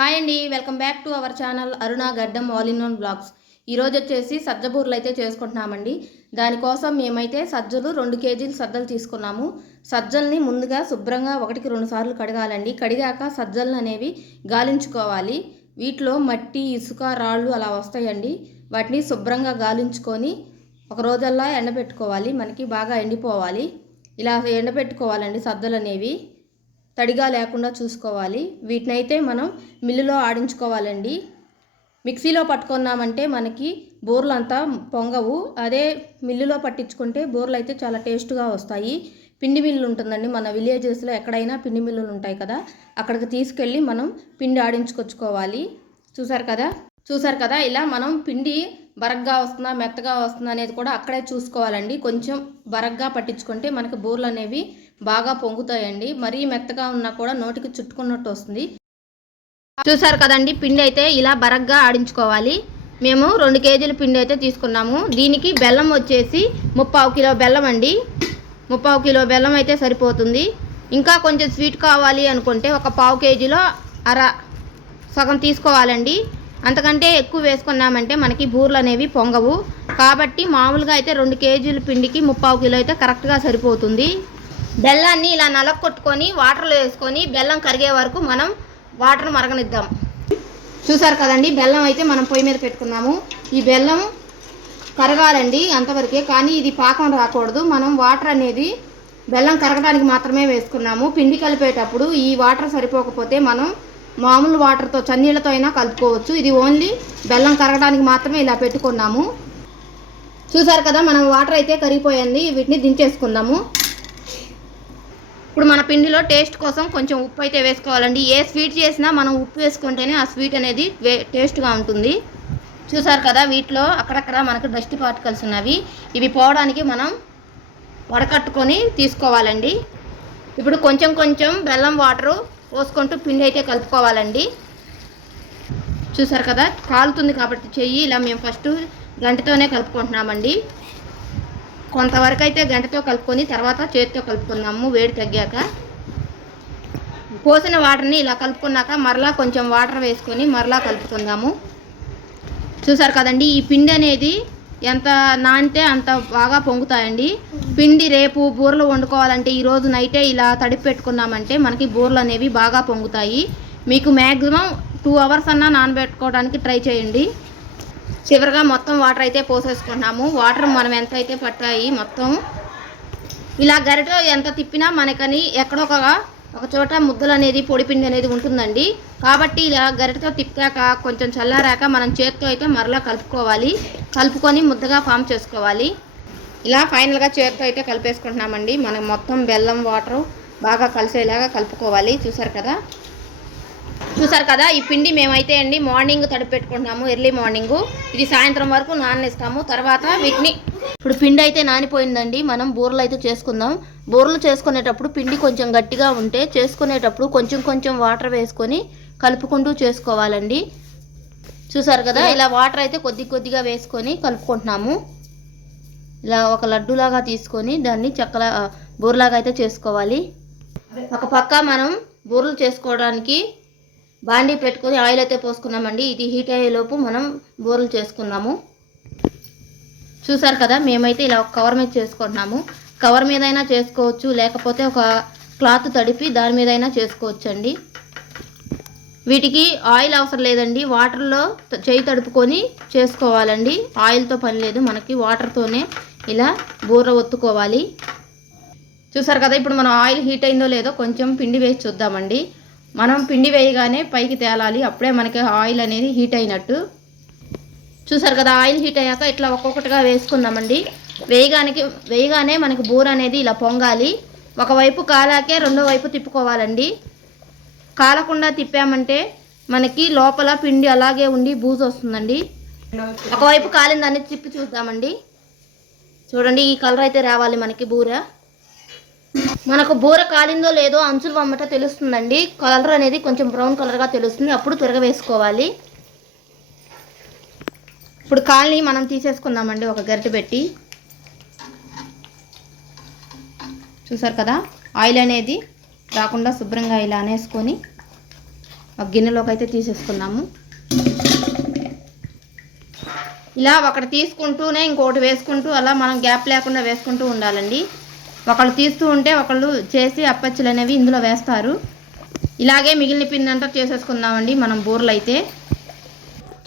Hi అండి welcome back to our channel Aruna Gaddam all in one blogs. ఈరోజు వచ్చేసి సజ్జబూరలు అయితే చేసుకుంటున్నామండి. దానికోసం మేమైతే సజ్జలు రెండు కేజీలు సజ్జలు తీసుకున్నాము. సజ్జల్ని ముందుగా శుభ్రంగా ఒకటికి రెండు సార్లు కడగాలండి. కడిగాక సజ్జలను అనేవి గాలించుకోవాలి. వీటిలో మట్టి ఇసుక రాళ్ళు అలా వస్తాయండి. వాటిని శుభ్రంగా గాలించుకొని ఒక రోజల్లా ఎండబెట్టుకోవాలి. మనకి బాగా ఎండిపోవాలి. ఇలా ఎండబెట్టుకోవాలండి సజ్జలు అనేవి. తడిగా లేకుండా చూసుకోవాలి. వీటినైతే మనం మిల్లులో ఆడించుకోవాలండి. మిక్సీలో పట్టుకున్నామంటే మనకి బోర్లు అంతా పొంగవు. అదే మిల్లులో పట్టించుకుంటే బోర్లు అయితే చాలా టేస్ట్గా వస్తాయి. పిండి మిల్లు ఉంటుందండి. మన విలేజెస్లో ఎక్కడైనా పిండి మిల్లులు ఉంటాయి కదా అక్కడికి తీసుకెళ్ళి మనం పిండి ఆడించుకొచ్చుకోవాలి. చూసారు కదా? చూసారు కదా? ఇలా మనం పిండి బరగ్గా వస్తుందా మెత్తగా వస్తుందా అనేది కూడా అక్కడే చూసుకోవాలండి. కొంచెం బరగ్గా పట్టించుకుంటే మనకి బూర్లు అనేవి బాగా పొంగుతాయండి. మరీ మెత్తగా ఉన్నా కూడా నోటికి చుట్టుకున్నట్టు వస్తుంది. చూసారు కదండి పిండి అయితే ఇలా బరగ్గా ఆడించుకోవాలి. మేము రెండు కేజీల పిండి అయితే తీసుకున్నాము. దీనికి బెల్లం వచ్చేసి ముప్పావు కిలో బెల్లం అండి. ముప్పావు కిలో బెల్లం అయితే సరిపోతుంది. ఇంకా కొంచెం స్వీట్ కావాలి అనుకుంటే ఒక పావు కేజీలో అర సగం తీసుకోవాలండి. అంతకంటే ఎక్కువ వేసుకున్నామంటే మనకి బూర్లు అనేవి పొంగవు. కాబట్టి మామూలుగా అయితే రెండు కేజీల పిండికి ముప్పావు కిలో అయితే కరెక్ట్గా సరిపోతుంది. బెల్లాన్ని ఇలా నలకొట్టుకొని వాటర్లో వేసుకొని బెల్లం కరిగే వరకు మనం వాటర్ మరగనిద్దాం. చూసారు కదండి బెల్లం అయితే మనం పొయ్యి మీద పెట్టుకున్నాము. ఈ బెల్లం కరగాలండి అంతవరకే కానీ ఇది పాకం రాకూడదు. మనం వాటర్ అనేది బెల్లం కరగడానికి మాత్రమే వేసుకున్నాము. పిండి కలిపేటప్పుడు ఈ వాటర్ సరిపోకపోతే మనం మామూలు వాటర్తో చన్నీళ్ళతో అయినా కలుపుకోవచ్చు. ఇది ఓన్లీ బెల్లం కరగడానికి మాత్రమే ఇలా పెట్టుకున్నాము. చూసారు కదా మనం వాటర్ అయితే కరిగిపోయింది. వీటిని దించేసుకుందాము. ఇప్పుడు మన పిండిలో టేస్ట్ కోసం కొంచెం ఉప్పు అయితే వేసుకోవాలండి. ఏ స్వీట్ చేసినా మనం ఉప్పు వేసుకుంటేనే ఆ స్వీట్ అనేది వే టేస్ట్గా ఉంటుంది. చూసారు కదా వీటిలో అక్కడక్కడ మనకు డస్ట్ పార్టికల్స్ ఉన్నవి. ఇవి పోవడానికి మనం వడకట్టుకొని తీసుకోవాలండి. ఇప్పుడు కొంచెం కొంచెం బెల్లం వాటరు పోసుకుంటూ పిండి అయితే కలుపుకోవాలండి. చూసారు కదా కాలుతుంది కాబట్టి చెయ్యి ఇలా మేము ఫస్ట్ గంటతోనే కలుపుకుంటున్నామండి. కొంతవరకు అయితే గంటతో కలుపుకొని తర్వాత చేతితో కలుపుకుందాము వేడి తగ్గాక. పోసిన వాటర్ని ఇలా కలుపుకున్నాక మరలా కొంచెం వాటర్ వేసుకొని మరలా కలుపుకుందాము. చూసారు కదండి ఈ పిండి అనేది ఎంత నానితే అంత బాగా పొంగుతాయండి. పిండి రేపు బూరలు వండుకోవాలంటే ఈరోజు నైటే ఇలా తడిపి పెట్టుకున్నామంటే మనకి బూరలు అనేవి బాగా పొంగుతాయి. మీకు మ్యాక్సిమం టూ అవర్స్ అన్నా నానబెట్టుకోవడానికి ట్రై చేయండి. చివరిగా మొత్తం వాటర్ అయితే పోసేసుకుంటున్నాము. వాటర్ మనం ఎంత అయితే పట్టాయి మొత్తం. ఇలా గరిట ఎంత తిప్పినా మనకని ఎక్కడొక ఒక చోట ముద్దలు అనేది పొడిపిండి అనేది ఉంటుందండి. కాబట్టి ఇలా గరిటతో తిప్పాక కొంచెం చల్లారాక మనం చేత్తో అయితే మరలా కలుపుకోవాలి. కలుపుకొని ముద్దగా ఫామ్ చేసుకోవాలి. ఇలా ఫైనల్గా చేత్తో అయితే కలిపేసుకుంటున్నామండి. మనం మొత్తం బెల్లం వాటర్ బాగా కలిసేలాగా కలుపుకోవాలి. చూసారు కదా? చూసారు కదా ఈ పిండి మేమైతే అండి మార్నింగ్ తడిపి పెట్టుకుంటున్నాము ఎర్లీ మార్నింగ్. ఇది సాయంత్రం వరకు నానేస్తాము తర్వాత వీటిని ఇప్పుడు పిండి అయితే నానిపోయిందండి మనం బూరలు అయితే చేసుకుందాం. బూరలు చేసుకునేటప్పుడు పిండి కొంచెం గట్టిగా ఉంటే చేసుకునేటప్పుడు కొంచెం కొంచెం వాటర్ వేసుకొని కలుపుకుంటూ చేసుకోవాలండి. చూసారు కదా ఇలా వాటర్ అయితే కొద్ది కొద్దిగా వేసుకొని కలుపుకుంటున్నాము. ఇలా ఒక లడ్డులాగా తీసుకొని దాన్ని చెక్కలా బూరలాగా అయితే చేసుకోవాలి. ఒక పక్క మనం బూరలు చేసుకోవడానికి బాండీ పెట్టుకొని ఆయిల్ అయితే పోసుకున్నామండి. ఇది హీట్ అయ్యేలోపు మనం బోర్లు చేసుకున్నాము చూసారు కదా మేమైతే ఇలా ఒక కవర్ మీద చేసుకుంటున్నాము. కవర్ మీద అయినా చేసుకోవచ్చు లేకపోతే ఒక క్లాత్ తడిపి దాని మీద అయినా చేసుకోవచ్చు అండి వీటికి ఆయిల్ అవసరం లేదండి. వాటర్లో చేయి తడుపుకొని చేసుకోవాలండి. ఆయిల్తో పని లేదు మనకి వాటర్తోనే ఇలా బూర ఒత్తుకోవాలి. చూసారు కదా ఇప్పుడు మనం ఆయిల్ హీట్ అయిందో లేదో కొంచెం పిండి వేసి చూద్దామండి. మనం పిండి వేయగానే పైకి తేలాలి. అప్పుడే మనకి ఆయిల్ అనేది హీట్ అయినట్టు. చూసారు కదా ఆయిల్ హీట్ అయ్యాక ఇట్లా ఒక్కొక్కటిగా వేసుకుందామండి. వేయగానికి వేయగానే మనకి బూర అనేది ఇలా పొంగాలి. ఒకవైపు కాలాకే రెండో వైపు తిప్పుకోవాలండి. కాలకుండా తిప్పామంటే మనకి లోపల పిండి అలాగే ఉండి బూజు వస్తుందండి. ఒకవైపు కాలిందాన్ని తిప్పి చూద్దామండి. చూడండి ఈ కలర్ అయితే రావాలి మనకి బూర. మనకు బూర కాలిందో లేదో అంచులు వమ్మట తెలుస్తుందండి. కలర్ అనేది కొంచెం బ్రౌన్ కలర్గా తెలుస్తుంది. అప్పుడు తిరగవేసుకోవాలి ఇప్పుడు కాల్ని మనం తీసేసుకుందామండి. ఒక గరిటె పెట్టి. చూసారు కదా? ఆయిల్ అనేది రాకుండా శుభ్రంగా ఇలా అనేసుకొని ఒక గిన్నెలోకి అయితే తీసేసుకుందాము. ఇలా ఒకటి తీసుకుంటూనే ఇంకోటి వేసుకుంటూ అలా మనం గ్యాప్ లేకుండా వేసుకుంటూ ఉండాలండి. ఒకళ్ళు తీస్తూ ఉంటే ఒకళ్ళు చేసి అప్పచ్చులు అనేవి ఇందులో వేస్తారు. ఇలాగే మిగిలిన పిండి అంతా చేసేసుకుందామండి మనం బూరెలు అయితే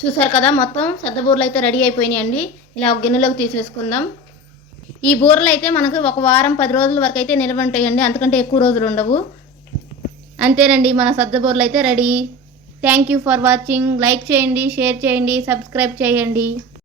చూసారు కదా మొత్తం సద్ద బూరలు అయితే రెడీ అయిపోయినాయండి. ఇలా ఒక గిన్నెలోకి తీసేసుకుందాం. ఈ బూరెలు అయితే మనకు ఒక వారం పది రోజుల వరకు అయితే నిల్వ ఉంటాయండి. అంతకంటే ఎక్కువ రోజులు ఉండవు. అంతేనండి మన సద్ద బూరలు అయితే ready. Thank you for watching like చేయండి షేర్ చేయండి సబ్స్క్రైబ్ చేయండి.